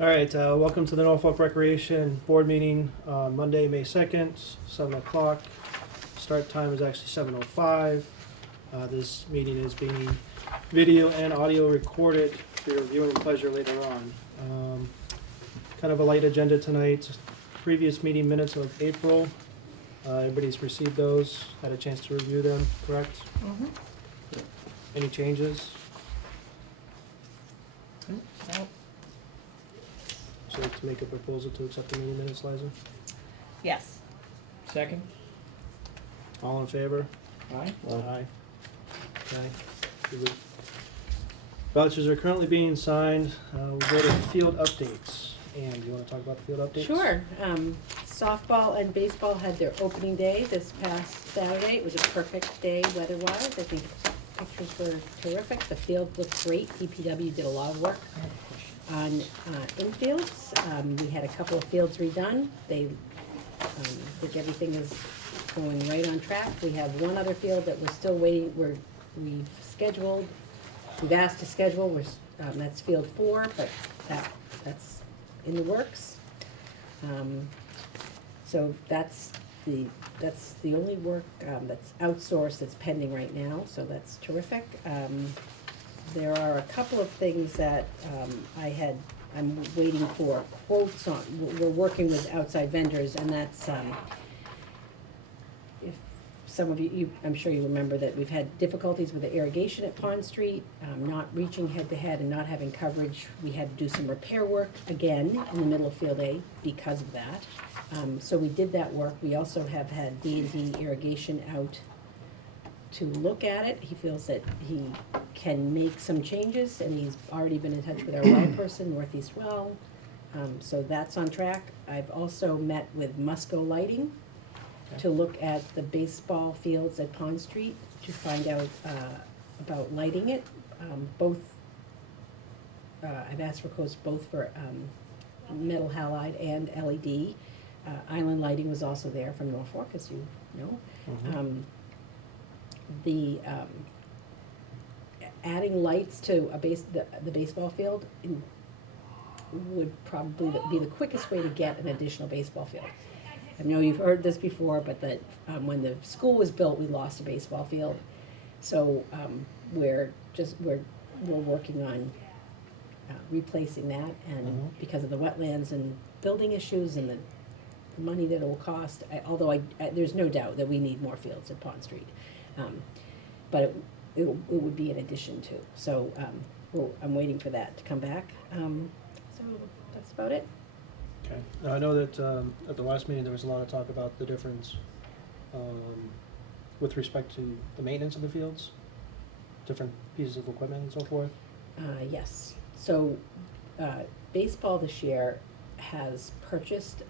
All right, welcome to the Norfolk Recreation Board meeting on Monday, May 2nd, 7 o'clock. Start time is actually 7:05. This meeting is being video and audio recorded for your viewing pleasure later on. Kind of a light agenda tonight. Previous meeting minutes of April. Everybody's received those, had a chance to review them, correct? Mm-hmm. Any changes? So to make a proposal to accept the meeting minutes, Liza? Yes. Second? All in favor? Aye. Aye. Okay. Good. Vouchers are currently being signed. We'll go to field updates. Ann, do you want to talk about the field updates? Sure. Softball and baseball had their opening day this past Saturday. It was a perfect day weather-wise. I think pictures were terrific. The field looked great. DPW did a lot of work I have a question. on infields. We had a couple of fields redone. They, I think everything is going right on track. We have one other field that we're still waiting, we've scheduled, we've asked to schedule, that's field 4, but that's in the works. So that's the only work that's outsourced that's pending right now, so that's terrific. There are a couple of things that I'm waiting for quotes on. We're working with outside vendors, and that's, if some of you, I'm sure you remember that we've had difficulties with the irrigation at Pond Street, not reaching head to head and not having coverage. We had to do some repair work again in the middle of Field A because of that. So we did that work. We also have had D&D irrigation out to look at it. He feels that he can make some changes, and he's already been in touch with our well person, Northeast Well. So that's on track. I've also met with Musco Lighting to look at the baseball fields at Pond Street to find out about lighting it. I've asked for quotes both for metal halide and LED. Island Lighting was also there from Norfolk, as you know. Mhm. Adding lights to the baseball field would probably be the quickest way to get an additional baseball field. I know you've heard this before, but when the school was built, we lost a baseball field. So we're working on replacing that, and because of the wetlands and building issues and the money that it will cost, although there's no doubt that we need more fields at Pond Street. But it would be an addition to. So I'm waiting for that to come back. So that's about it. Okay. Now, I know that at the last meeting, there was a lot of talk about the difference with respect to the maintenance of the fields, different pieces of equipment and so forth. Yes. So baseball this year has purchased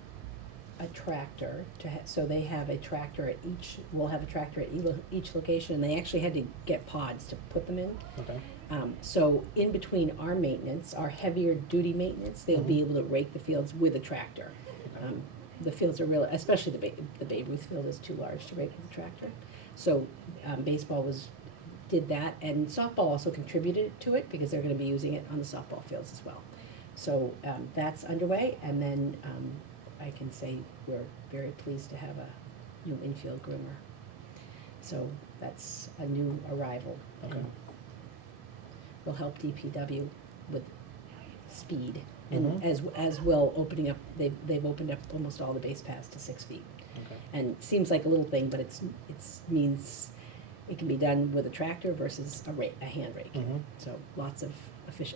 a tractor so they have a tractor at each. We'll have a tractor at each location, and they actually had to get pods to put them in. Okay. So in between our maintenance, our heavier duty maintenance, they'll be able to rake the fields with a tractor. Okay. The fields are really, especially the Babe Ruth field is too large to rake with a tractor. So baseball did that, and softball also contributed to it because they're going to be using it on the softball fields as well. So that's underway, and then I can say we're very pleased to have a new infield groomer. So that's a new arrival. Okay. And will help DPW with speed, and as well opening up. They've opened up almost all the base paths to 6 feet, Okay. and it seems like a little thing, but it means it can be done with a tractor versus a hand rake. Mhm. So lots of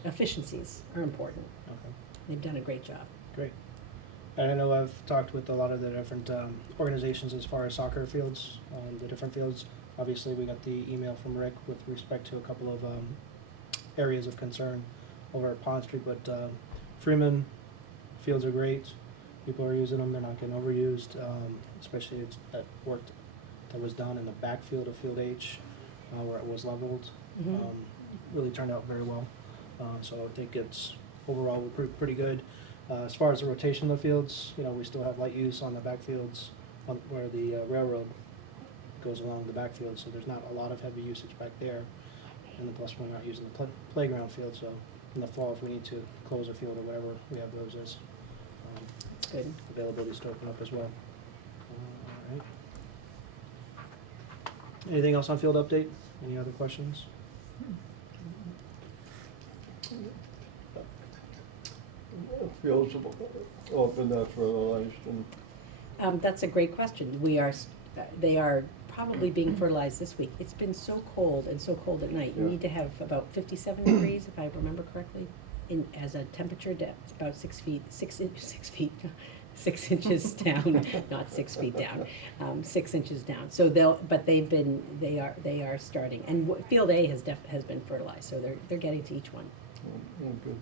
efficiencies are important. Okay. They've done a great job. Great. And I know I've talked with a lot of the different organizations as far as soccer fields, the different fields. Obviously, we got the email from Rick with respect to a couple of areas of concern over at Pond Street, but Freeman fields are great. People are using them; they're not getting overused. Especially that work that was done in the backfield of Field H, where it was leveled, really turned out very well. So I think it's overall pretty good. As far as the rotation of the fields, we still have light use on the backfields where the railroad goes along the backfield, so there's not a lot of heavy usage back there. And plus, we're not using the playground field, so in the fall, if we need to close a field or whatever, we have those as Good. availabilities to open up as well. All right. Anything else on field update? Any other questions? Fields open that fertilized and That's a great question. They are probably being fertilized this week. It's been so cold and so cold at night. You Yeah. need to have about 57 degrees, if I remember correctly, as a temperature depth, about 6 feet, 6 inches down, not 6 feet down, 6 inches down. So they are starting. And field A has been fertilized, so they're getting to each one. good.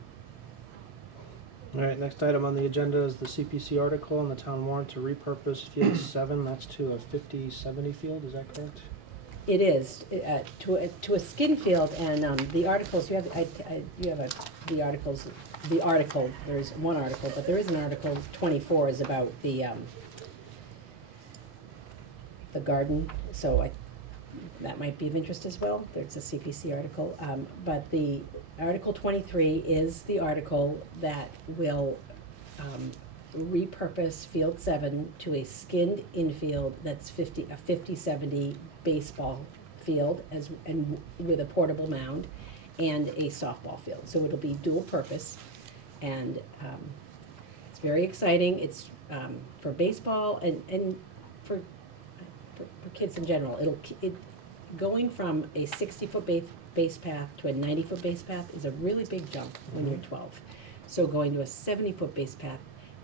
All right, next item on the agenda is the CPC article on the town warrant to repurpose Field 7. That's to a 50/70 field, is that correct? It is, to a skin field, and the articles, the article, there's one article, but there is an article, 24 is about the garden, so that might be of interest as well. There's a CPC article, but the Article 23 is the article that will repurpose Field 7 to a skinned infield that's a 50/70 baseball field and with a portable mound and a softball field. So it'll be dual purpose, and it's very exciting. It's for baseball and for kids in general. Going from a 60-foot base path to a 90-foot base path is a really big jump when you're 12. So going to a 70-foot base path,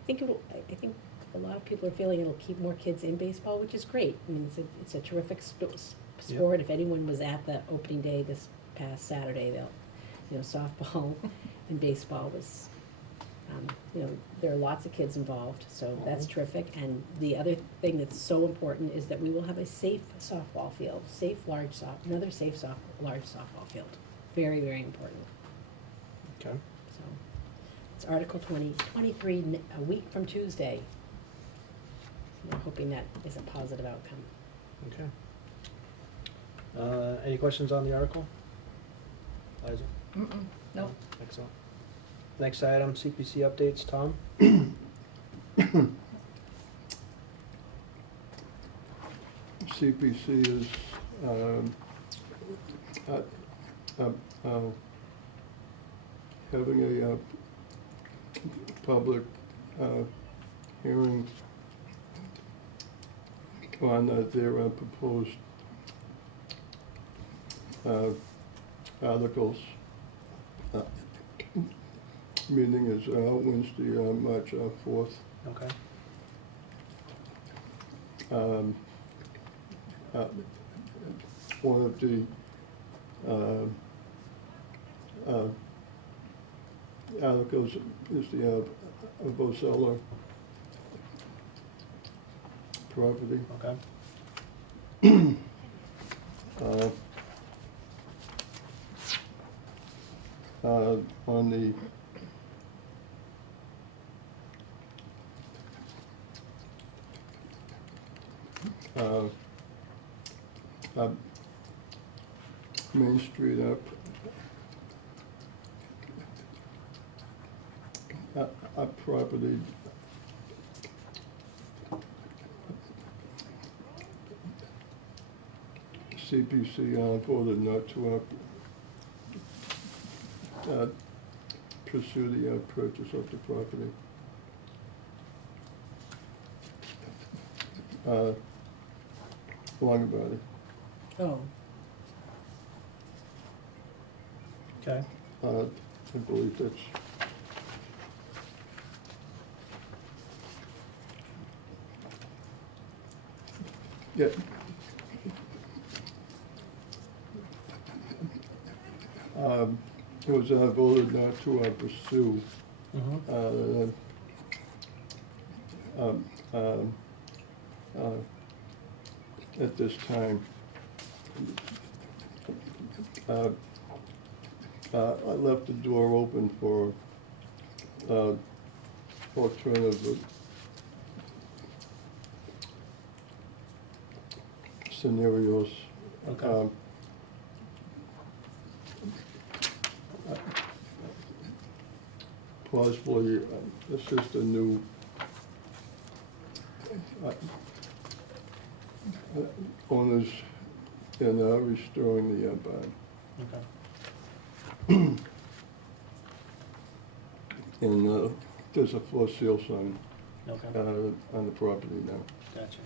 I think a lot of people are feeling it'll keep more kids in baseball, which is great. I mean, it's a terrific sport. If anyone was at the opening day this past Saturday, softball and baseball was, there are lots of kids involved, so that's terrific. And the other thing that's so important is that we will have a safe softball field, large softball field. Very, very important. Okay. So it's Article 23, a week from Tuesday. We're hoping that is a positive outcome. Okay. Any questions on the article? Liza? No. Excellent. Next item, CPC updates, Tom? CPC is having a public hearing on their proposed articles. Meeting is Wednesday, March 4th. Okay. One of the articles is the Bosella property. Okay. On the Main Street up property. CPC voted not to pursue the purchase of the property. Longbody. Oh, Okay. I believe that's yeah. It was voted not to pursue Mm-hmm. At this time. I left the door open for alternative scenarios. Okay. possibly assist the new owners in restoring the barn. Okay. And there's a for sale sign Okay. on the property now. Gotcha.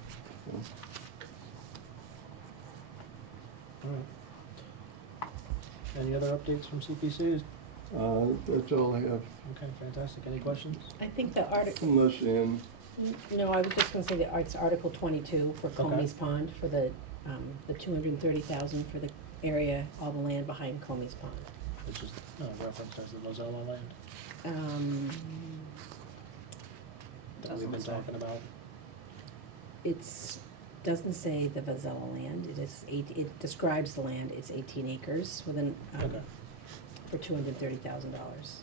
Yeah. All right. Any other updates from CPC? That's all I have, Okay, fantastic. Any questions? I think the article, unless Ann, no, I was just gonna say that it's Article 22 for Okay. Comey's Pond, for the 230,000 for the area, all the land behind Comey's Pond. Which is referenced as the Mozilla land that we've been Doesn't say. talking about. Doesn't say the Vazella land, it describes the land, it's 18 acres within, Okay. for $230,000.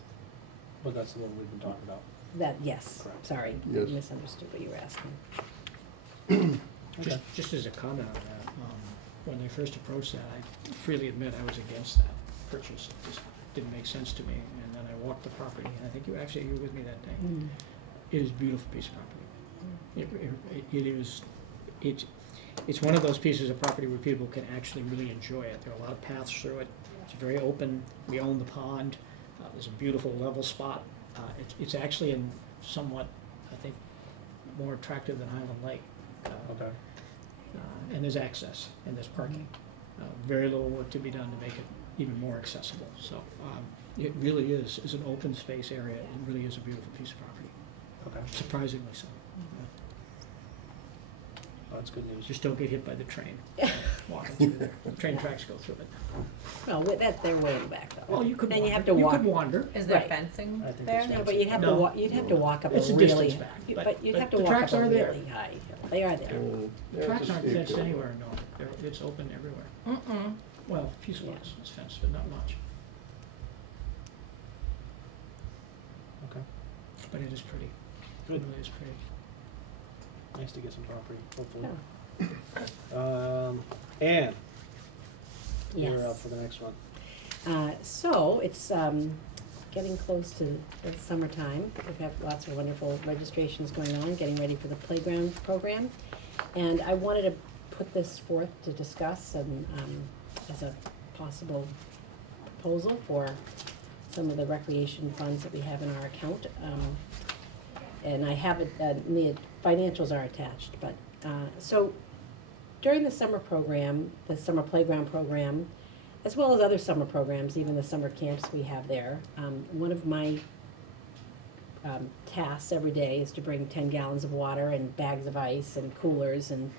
But that's the one we've been talking about. That, yes, Correct. sorry, I Yes. misunderstood what you were asking. Okay. Just as a comment on that, when they first approached that, I freely admit I was against that purchase. It just didn't make sense to me, and then I walked the property, and I think you were with me that day. Mm. It is a beautiful piece of property. It's one of those pieces of property where people can actually really enjoy it. There are a lot of paths through it. It's very open. We own the pond. There's a beautiful level spot. It's actually in somewhat, I think, more attractive than Highland Lake. Okay. And there's access and there's parking. Very little work to be done to make it even more accessible. So it really is an open space area. It really is a beautiful piece of property, Okay. surprisingly so. Well, that's good news. Just don't get hit by the train walking through there. The train tracks go through it. Well, they're way in the back though. Well, you could Then wander. you have to walk. You could wander. Is there Right. fencing I think there? it's No, but you'd have to No. you'd have to walk up a It's a really, distance back, but you'd but have to the walk tracks up a are there. really high hill. They are there. Tracks aren't fenced anywhere, no. It's open everywhere. Mm-mm. Well, a few spots is fenced, but not much. Okay. But it is pretty. Good. It really is pretty. Nice to get some property, hopefully. Yeah. Ann, you're Yes. up for the next one. So it's getting close to the summertime. We have lots of wonderful registrations going on, getting ready for the playground program. And I wanted to put this forth to discuss and as a possible proposal for some of the recreation funds that we have in our account. And I have it, the financials are attached, but, so during the summer program, the summer playground program, as well as other summer programs, even the summer camps we have there, one of my tasks every day is to bring 10 gallons of water and bags of ice and coolers and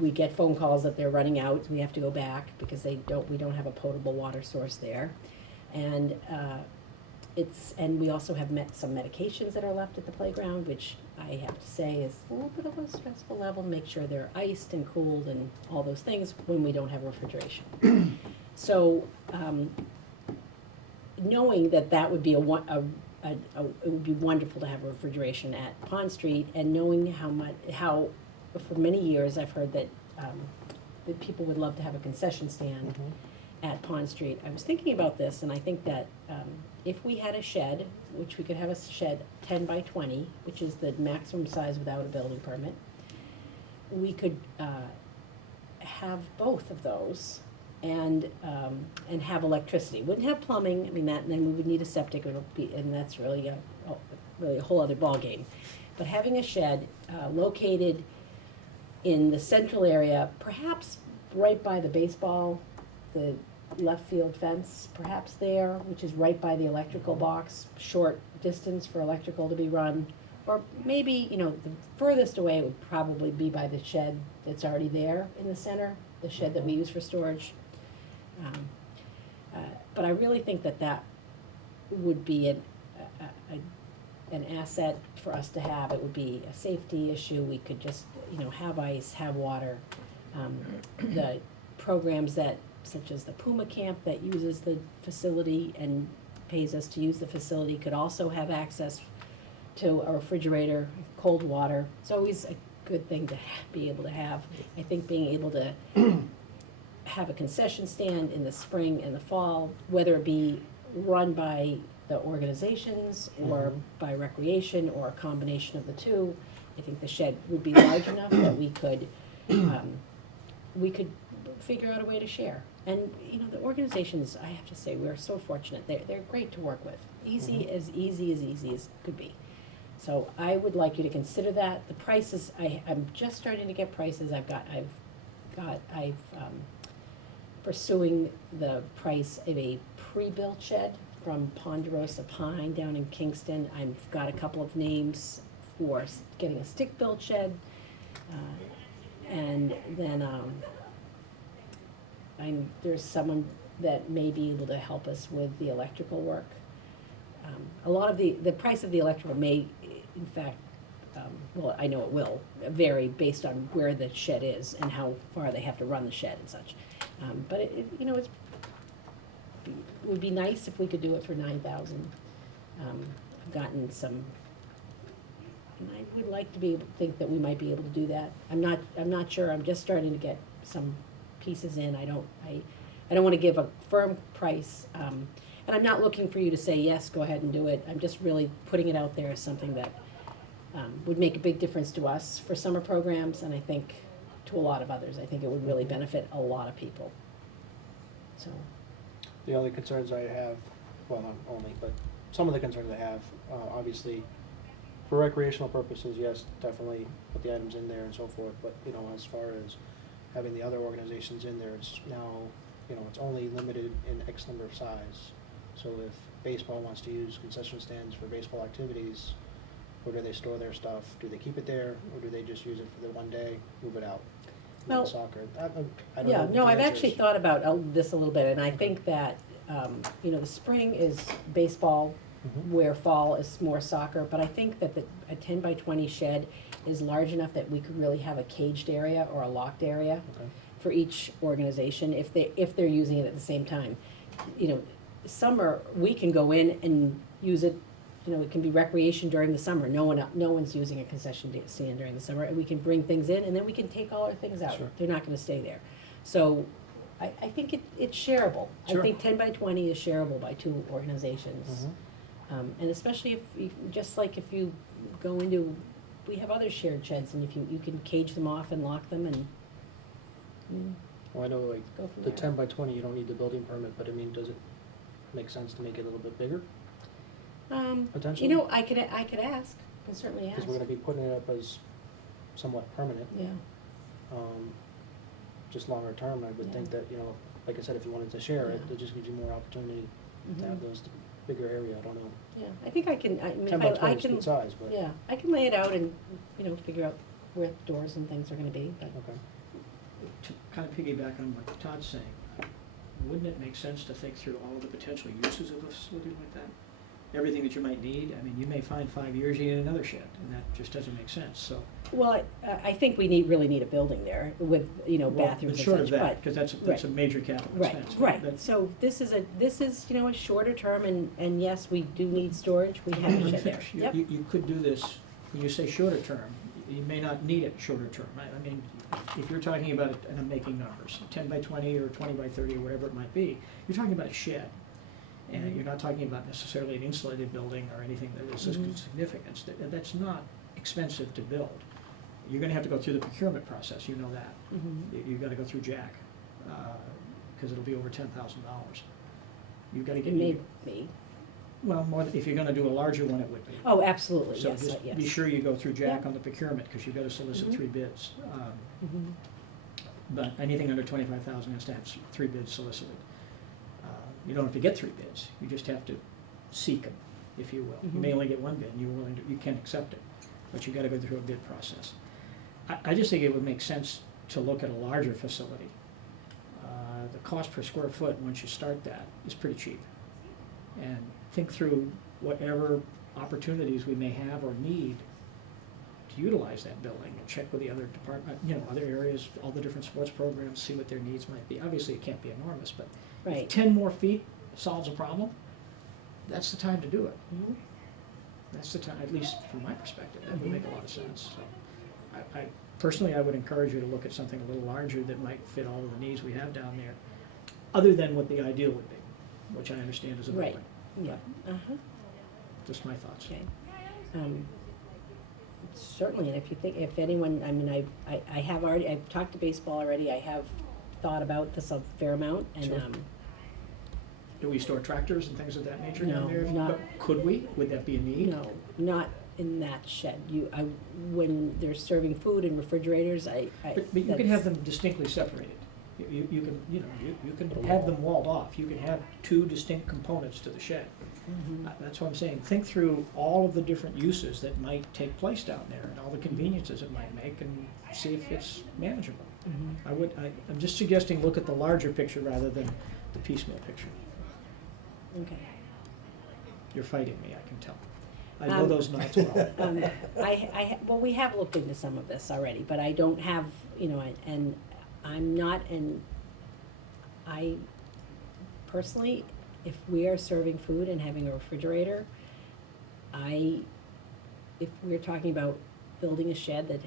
we get phone calls that they're running out, we have to go back because we don't have a potable water source there. And and we also have some medications that are left at the playground, which I have to say is a little bit of a stressful level, make sure they're iced and cooled and all those things when we don't have refrigeration. So, knowing that would be it would be wonderful to have refrigeration at Pond Street, and knowing how for many years I've heard that people would love to have a concession stand at Pond Street. I was thinking about this, and I think that if we had a shed, which we could have a shed 10 by 20, which is the maximum size without a building permit, we could have both of those and have electricity. Wouldn't have plumbing. I mean, then we would need a septic, and that's really a whole other ballgame. But having a shed located in the central area, perhaps right by the left field fence, perhaps there, which is right by the electrical box, short distance for electrical to be run. Or maybe, the furthest away would probably be by the shed that's already there in the center, the shed that we use for storage. But I really think that would be an asset for us to have. It would be a safety issue. We could just, have ice, have water. The programs such as the Puma Camp that uses the facility and pays us to use the facility could also have access to a refrigerator, cold water. It's always a good thing to be able to have. I think being able to have a concession stand in the spring and the fall, whether it be run by the organizations or by recreation or a combination of the two. I think the shed would be large enough that we could figure out a way to share. And, you know, the organizations, I have to say, we're so fortunate. They're great to work with. Easy as could be. So I would like you to consider that. The prices, I'm just starting to get prices. I've pursuing the price of a pre-built shed from Ponderosa Pine down in Kingston. I've got a couple of names for getting a stick-built shed. And then there's someone that may be able to help us with the electrical work. A lot of the price of the electrical may, in fact, well, I know it will vary based on where the shed is and how far they have to run the shed and such. But it would be nice if we could do it for $9,000. I've gotten some, and I would like to be able to think that we might be able to do that. I'm not sure. I'm just starting to get some pieces in. I don't want to give a firm price. And I'm not looking for you to say, yes, go ahead and do it. I'm just really putting it out there as something that would make a big difference to us for summer programs, and I think to a lot of others. I think it would really benefit a lot of people. So. The only concerns I have, well, not only, but some of the concerns I have, obviously, for recreational purposes, yes, definitely put the items in there and so forth, but, you know, as far as having the other organizations in there, it's now, you know, it's only limited in X number of size. So if baseball wants to use concession stands for baseball activities, where do they store their stuff? Do they keep it there, or do they just use it for the one day, move it out? Well, soccer. I don't yeah, know no, the I've actually answers. thought about this a little bit, and I think that, you know, the spring is baseball, where fall is more soccer, but I think that a 10 by 20 shed is large enough that we could really have a caged area or a locked area Okay. for each organization if they're using it at the same time. You know, summer, we can go in and use it. You know, it can be recreation during the summer. No one's using a concession stand during the summer, and we can bring things in, and then we can take all our things out. Sure. They're not gonna stay there. So, I think it's shareable. Sure. I think 10 by 20 is shareable by two organizations. Mhm. And especially just like if you go into, we have other shared sheds, and if you can cage them off and lock them and Well, I know, like, go from the there. 10 by 20, you don't need the building permit, but I mean, does it make sense to make it a little bit bigger? Potentially? You know, I could ask, I can certainly ask. Because we're gonna be putting it up as somewhat permanent, Yeah, just longer term. I would think Yeah. that, you know, like I said, if you wanted to share it, Yeah. it just gives you more opportunity to have Mhm. those bigger area, I don't know. yeah, I think I can, I mean, 10 by I 20 is can, good size, but, yeah, I can lay it out and, you know, figure out where the doors and things are gonna be, but. okay. To kind of piggyback on what Todd's saying, wouldn't it make sense to think through all of the potential uses of a facility like that? Everything that you might need, I mean, you may find 5 years you need another shed, and that just doesn't make sense, so. Well, I think we really need a building there with, you know, Well, bathrooms but and short of such, that, but. because that's a major capital Right, expense. right, That- so this is, you know, a shorter term, and yes, we do need storage, we have Let a me shed there, finish. yep. You could do this, when you say shorter term, you may not need it shorter term. I mean, if you're talking about, and I'm making numbers, 10 by 20 or 20 by 30 or whatever it might be, you're talking about a shed. And you're not talking about necessarily an insulated building or anything that is Mhm. significance. That's not expensive to build. You're gonna have to go through the procurement process, you know that. Mhm. You've gotta go through Jack, because it'll be over $10,000. You've gotta It get, may be, well, more, if you're gonna do a larger one, it would be. oh, absolutely, So yes, just yes. be sure you go through Jack Yeah. on the procurement, because you've gotta solicit Mhm. 3 bids. Mhm. But anything under 25,000 has to have 3 bids solicited. You don't have to get 3 bids, you just have to seek them, if you will. You may Mhm. only get 1 bid, and you can accept it, but you've gotta go through a bid process. I just think it would make sense to look at a larger facility. The cost per square foot, once you start that, is pretty cheap. And think through whatever opportunities we may have or need to utilize that building, and check with the other department, you know, other areas, all the different sports programs, see what their needs might be. Obviously, it can't be enormous, but if Right. 10 more feet solves a problem, that's the time to do it. Mhm. That's the time, at least from my perspective, that would make a lot of sense. So, I personally, I would encourage you to look at something a little larger that might fit all of the needs we have down there, other than what the ideal would be, which I understand is a Right. building. Yeah, uh-huh, Just my thoughts. okay. Um, Certainly, and if you think, if anyone, I mean, I have already, I've talked to baseball already, I have thought about this a fair amount, and, Sure. Do we store tractors and things of that nature No, down there? not- But could we? Would that be a need? no, not in that shed. When they're serving food in refrigerators, But you can that's- have them distinctly separated. You can, you can have them walled off. You can have two distinct components to the shed. Mhm. That's what I'm saying. Think through all of the different uses that might take place down there and all the conveniences it might make and see if it's manageable. Mhm. I'm just suggesting look at the larger picture rather than the piecemeal picture. Okay. You're fighting me, I can tell. I know Um, those knots well. Well, we have looked into some of this already, but I don't have, and I'm not, and I personally, if we are serving food and having a refrigerator, if we're talking about building a shed that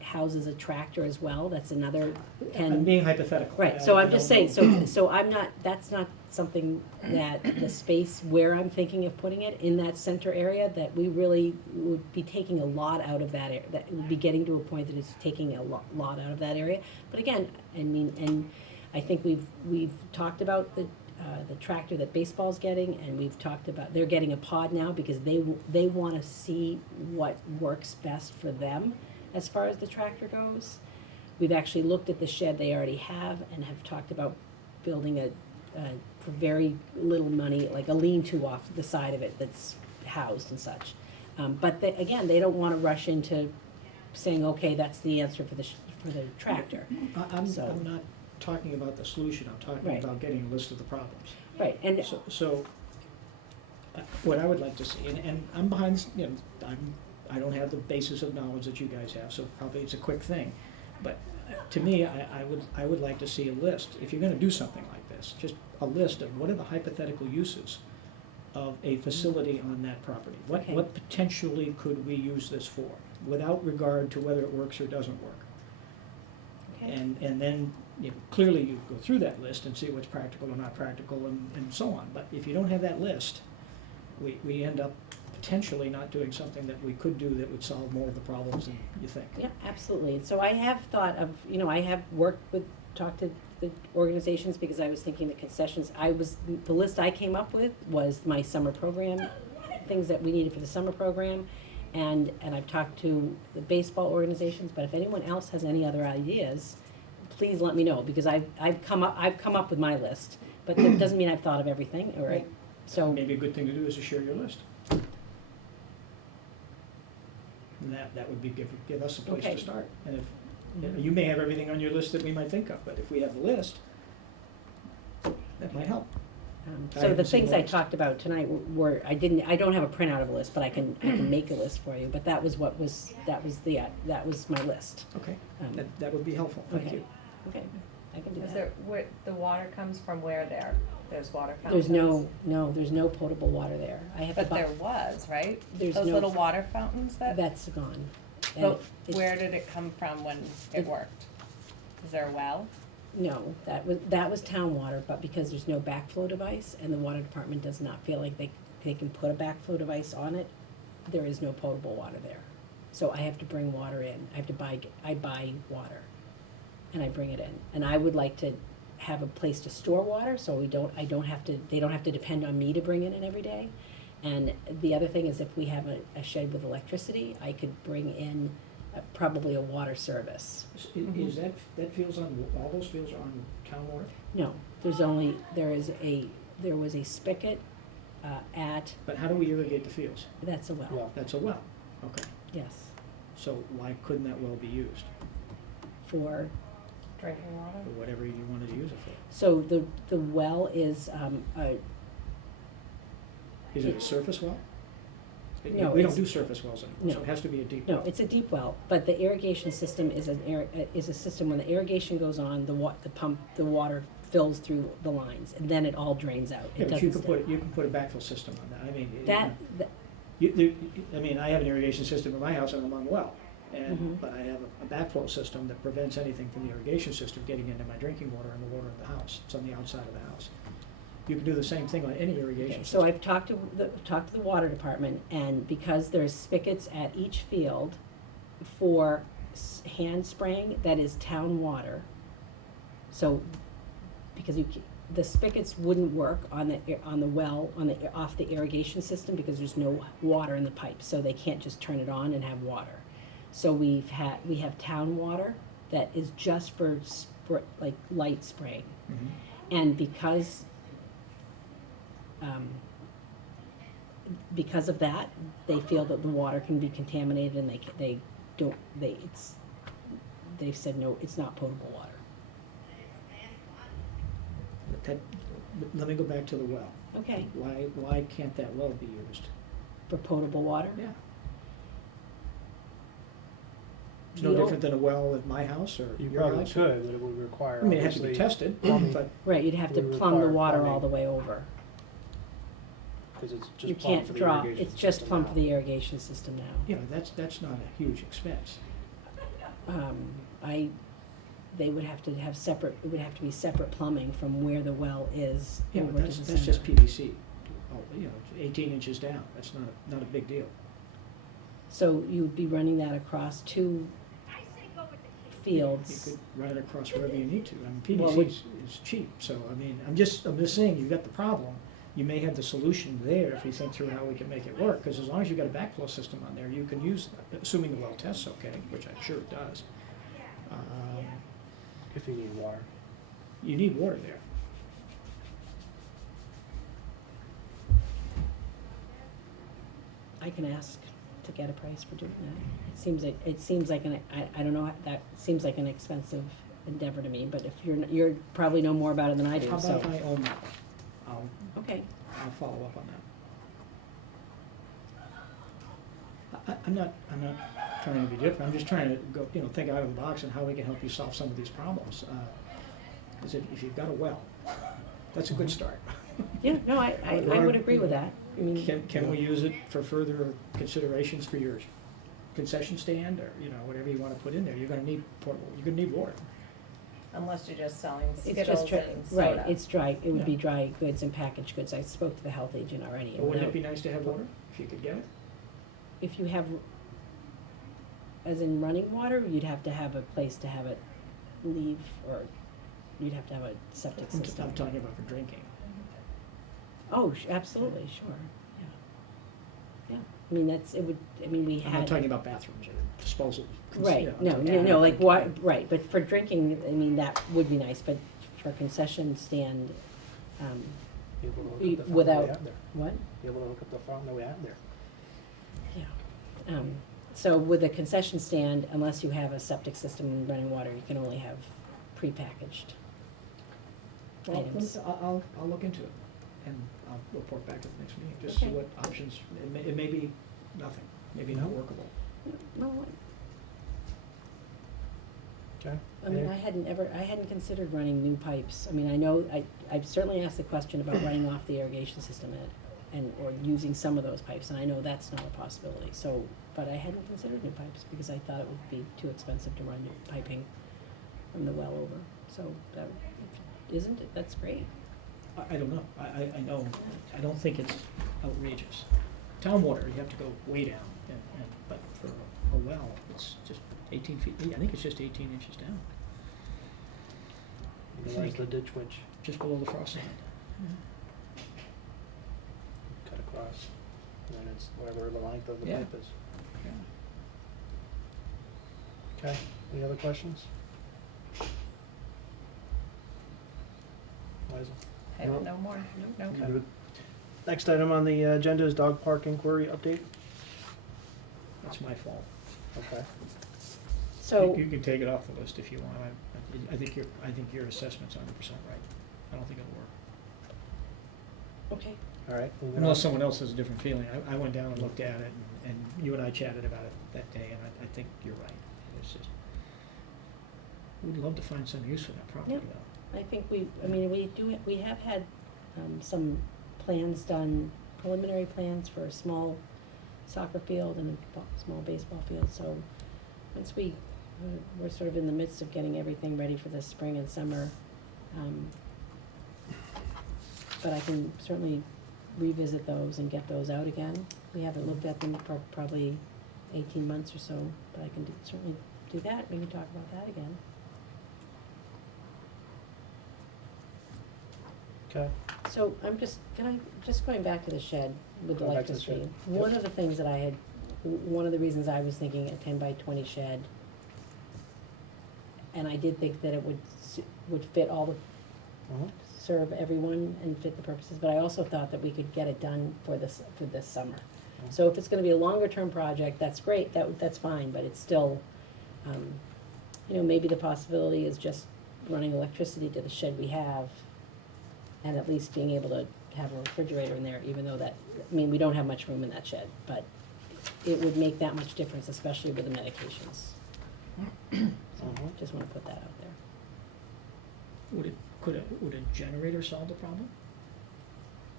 houses a tractor as well, that's another I'm 10. being hypothetical. Right, so I I'm just don't saying, know. so I'm not, that's not something that the space where I'm thinking of putting it, in that center area, that we really would be taking a lot out of that area, that would be getting to a point that it's taking a lot out of that area. But again, I mean, and I think we've talked about the tractor that baseball's getting, and we've talked about, they're getting a pod now because they wanna see what works best for them as far as the tractor goes. We've actually looked at the shed they already have and have talked about building for very little money, like a lean-to off the side of it that's housed and such. But again, they don't wanna rush into saying, okay, that's the answer for for the tractor. I'm So- not talking about the solution, I'm talking Right. about getting a list of the problems. Right, and, So, what I would like to see, and I'm behind, I don't have the basis of knowledge that you guys have, so probably it's a quick thing. But to me, I would like to see a list, if you're gonna do something like this, just a list of what are the hypothetical uses of a facility on that property? Okay. What potentially could we use this for, without regard to whether it works or doesn't work? okay, And then, clearly you go through that list and see what's practical or not practical and so on. But if you don't have that list, we end up potentially not doing something that we could do that would solve more of the problems than you think. yeah, absolutely. So I have thought of, I have talked to the organizations, because I was thinking the concessions, the list I came up with was my summer program, things that we needed for the summer program. And I've talked to the baseball organizations, but if anyone else has any other ideas, please let me know, because I've come up with my list, but that doesn't mean I've thought of everything, all right? So, Maybe a good thing to do is to share your list. And that would give us a place Okay. to start. And if, you may have everything on your list that we might think of, but if we have the list, that might help. I so the haven't seen things the I list. talked about tonight were, I don't have a printout of a list, but I can make a list for you, but that was my list. Okay, Um, that would be helpful, thank okay. you. Okay, I can do Is that. there, where, the water comes from where there? There's water There's fountains? there's no potable water there. I have to But buy, there was, right? There's Those no- little water fountains that, that's gone. And but it- where did it come from when It- it worked? Is there a well? No, that was town water, but because there's no backflow device, and the water department does not feel like they can put a backflow device on it, there is no potable water there. So I have to bring water in, I buy water, and I bring it in. And I would like to have a place to store water, so they don't have to depend on me to bring it in every day. And the other thing is, if we have a shed with electricity, I could bring in probably a water service. Is that fields on, all those fields are on town water? No, there was a spigot at, But how do we irrigate the fields? that's a well, Well, That's a well, okay. yes, So why couldn't that well be used for, Drinking water? for whatever you wanted to use it for? so the well is, Is it a surface well? No, We don't it's- do surface wells anymore, so no. it has to be a deep no, well. it's a deep well, but the irrigation system is a system, when the irrigation goes on, the water fills through the lines, and then it all drains out. Yeah, It but you doesn't can stay. you can put a backfill system on that, I mean. That, I have an irrigation system in my house and I'm on a well, Mhm. but I have a backflow system that prevents anything from the irrigation system getting into my drinking water and the water in the house. It's on the outside of the house. You can do the same thing on any Okay, irrigation so system. I've talked to the water department, and because there's spigots at each field for hand spraying, that is town water. So, because the spigots wouldn't work on the well, off the irrigation system, because there's no water in the pipe, so they can't just turn it on and have water. So we have town water that is just for like light spraying. Mhm. And because of that, they feel that the water can be contaminated, and they've said no, it's not potable water. Let me go back to the well. Okay, Why can't that well be used? for potable water? Yeah. It's no The o- different than a well at my house or You your probably house. could, but it would require, I mean, it has to be obviously, tested, plumbing. but Right, you'd have to We plumb the require water all plumbing. the way over. because it's You just plumbed can't for the draw, irrigation it's just system plumbed now. for the irrigation system now. you know, that's not a huge expense. They would have to have separate, it would have to be separate plumbing from where the well is Yeah, over but to the that's just center. PVC. Oh, you know, it's 18 inches down. That's not a big deal. So you'd be running that across two fields. You could run it across wherever you need to. I mean, Well, PVC is cheap, so I mean, I'm just saying, you've got the problem. You may have the solution there if you think through how we can make it work, because as long as you've got a backflow system on there, you can use, assuming the well tests okay, which I'm sure it does. If you need water. You need water there. I can ask to get a price for doing that. It seems like I don't know, that seems like an expensive endeavor to me, but if you're probably know more about it than I do, How so. about if I own that one? Okay, I'll follow up on that. I'm not trying to be different, I'm just trying to go, think out of the box and how we can help you solve some of these problems. Because if you've got a well, that's a good start. yeah, no, I would agree with that. I mean, Can we use it for further considerations for your concession stand, or, whatever you wanna put in there? You're gonna need portable, you're gonna need water. Unless you're just selling it's Skittles just, and soda. right, it's dry, it would be Yeah. dry goods and packaged goods. I spoke to the health agent already. But wouldn't it be nice to have water, if you could get it? If you have, as in running water, you'd have to have a place to have it leave, or you'd have to have a septic system. I'm talking about for drinking. Oh, absolutely, sure, yeah. Yeah, I mean, we I'm had. not talking about bathrooms or disposal. Right, I'm no, talking- no, like what, right, but for drinking, I mean, that would be nice, but for concession stand, Be able to hook You- up the fountain without- we have there. what? Be able to hook up the fountain that we have there. Yeah. So with a concession stand, unless you have a septic system and running water, you can only have prepackaged Well, items. I'll look into it, and I'll report back at the next meeting, just see Okay. what options, it may be nothing, maybe not workable. No, Okay? I mean, I hadn't considered running new pipes. I mean, I know, I've certainly asked the question about running off the irrigation system or using some of those pipes, and I know that's not a possibility, so, but I hadn't considered new pipes, because I thought it would be too expensive to run new piping from the well over, so that, isn't it, that's great. I don't know, I know, I don't think it's outrageous. Town water, you have to go way down, but for a well, it's just 18 feet, I think it's just 18 inches down, There's the ditch witch just below the frost line. cut across, and then it's whatever the length of the Yeah. pipe is. Yeah. Okay, any other questions? Liza? I have No. no more, no. Okay. Good. Next item on the agenda is dog park inquiry update. That's my fault. Okay. So, You can take it off the list if you want, I think your assessment's 100% right, I don't think it'll work. okay, All right. moving on. Unless someone else has a different feeling. I went down and looked at it, and you and I chatted about it that day, and I think you're right. It's just, we'd love to find some use for that property, Yeah. though. I think we have had, some plans done, preliminary plans for a small soccer field and a small baseball field, so once we're sort of in the midst of getting everything ready for the spring and summer, but I can certainly revisit those and get those out again. We haven't looked at them for probably 18 months or so, but I can certainly do that. We can talk about that again. Okay. So just going back to the shed with the Going back to the electricity. shed, One yep. of the things that one of the reasons I was thinking a 10 by 20 shed, and I did think that it would fit all the, Mhm. serve everyone and fit the purposes, but I also thought that we could get it done for this summer. Mhm. So if it's gonna be a longer term project, that's great, that's fine, but it's still, maybe the possibility is just running electricity to the shed we have, and at least being able to have a refrigerator in there, even though we don't have much room in that shed, but it would make that much difference, especially with the medications. So, Mhm. just wanna put that out there. Would a generator solve the problem?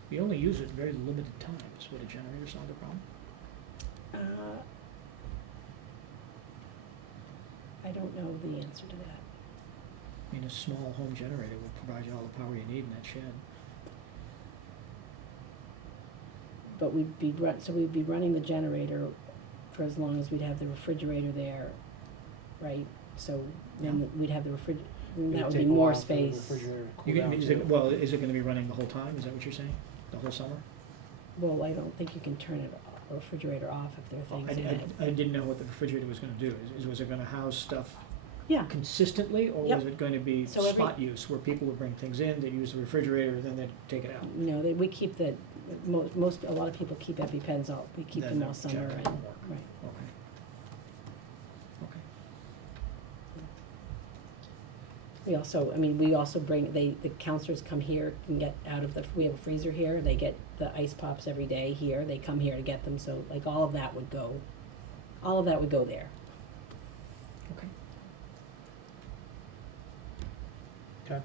We only use it very limited times. Would a generator solve the problem? I don't know the answer to that. I mean, a small home generator will provide you all the power you need in that shed. But we'd be running the generator for as long as we'd have the refrigerator there, right? So then we'd have the It that would be take a more while for the space. refrigerator to cool You can, down, is too. is it gonna be running the whole time? Is that what you're saying? The whole summer? Well, I don't think you can turn a refrigerator off if there are things in it. I didn't know what the refrigerator was gonna do. Was it gonna house stuff Yeah, consistently, or Yep. was it gonna be So every- spot use, where people would bring things in, they'd use the refrigerator, then they'd take it out? no, we keep a lot of people keep EpiPens all, we keep Then them all the summer generator and, won't work. right. Okay. Okay. We also bring, the counselors come here and get out of we have a freezer here, they get the ice pops every day here, they come here to get them, so like all of that would go there. Okay. Okay.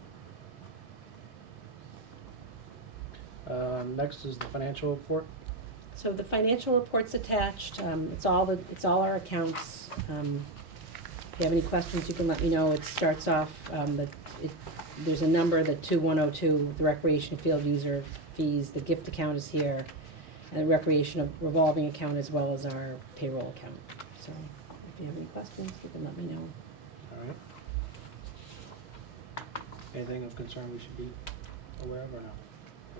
Next is the financial report. So the financial report's attached, it's all our accounts. If you have any questions, you can let me know. It starts off, there's a number, the 2102, the recreation field user fees, the gift account is here, and the recreation revolving account as well as our payroll account. So if you have any questions, you can let me know. All right. Anything of concern we should be aware of or not?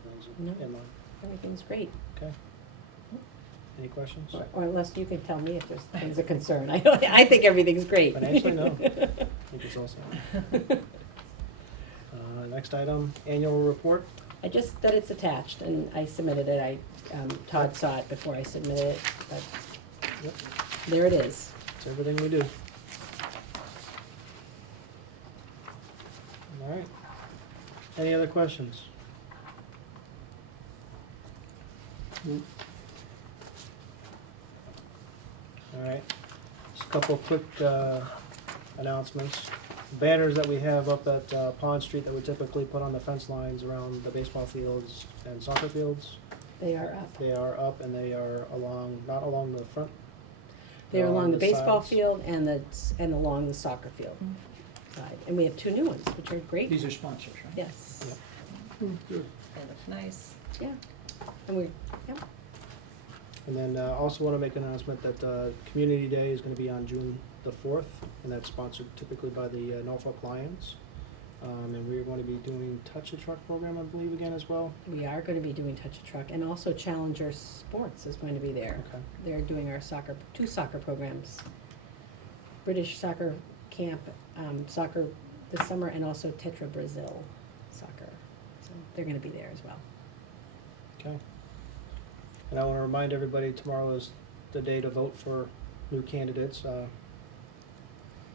Everything's No. in line. Everything's great. Okay. Any questions? Or unless you can tell me if there's things of concern. I think everything's great. Financially, no. I think it's all set. Next item, annual report. That it's attached, and I submitted it, Todd saw it before I submitted it, but Yep. there it is. It's everything we do. All right. Any other questions? All right. Just a couple of quick announcements. Banners that we have up at Pond Street that we typically put on the fence lines around the baseball fields and soccer fields. They are up. They are up and they are not along the front. They're along the baseball sides. field and along the soccer field side. And we have two new ones, which are great. These are sponsors, right? Yes. Yep. Good. They look nice. Yeah. And And then also want to make an announcement that Community Day is going to be on June the 4th, and that's sponsored typically by the Norfolk Lions. And we're going to be doing Touch a Truck program, I believe, again as well. we are gonna be doing Touch a Truck, and also Challenger Sports is going to be there. Okay. They're doing our two soccer programs. British soccer camp, soccer this summer, and also Tetra Brazil soccer. So they're gonna be there as well. Okay. And I want to remind everybody, tomorrow is the day to vote for new candidates.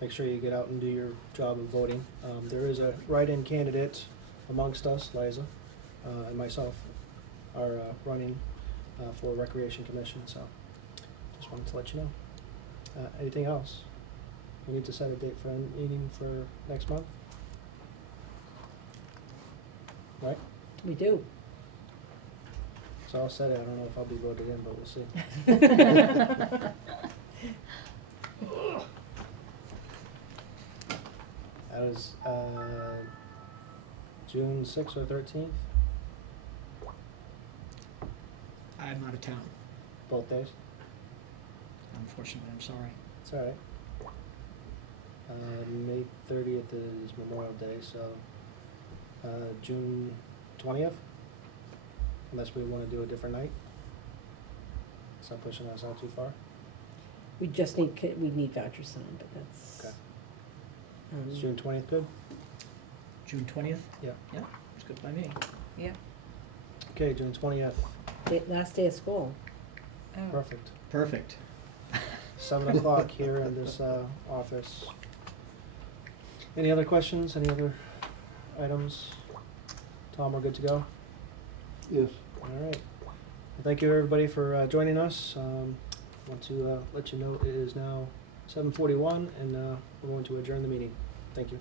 Make sure you get out and do your job of voting. There is a write-in candidate amongst us, Liza, and myself are running for Recreation Commission, so just wanted to let you know. Anything else? We need to set a date for a meeting for next month? Right? We do. So I'll set it. I don't know if I'll be voted in, but we'll see. That was June 6th or 13th. I'm out of town, Both days? unfortunately, I'm sorry. It's all right. May 30th is Memorial Day, so June 20th? Unless we want to do a different night? It's not pushing us out too far? We just need, we need vouchers signed, but that's. Okay. um, Is June 20th good? June 20th? Yeah. Yeah, it's good by me. Yeah. Okay, June 20th. Last day of school. Oh. Perfect. Perfect. 7 o'clock here in this office. Any other questions? Any other items? Tom, we're good to go? Yes. All right. Well, thank you, everybody, for joining us. Want to let you know it is now 7:41, and we're going to adjourn the meeting. Thank you.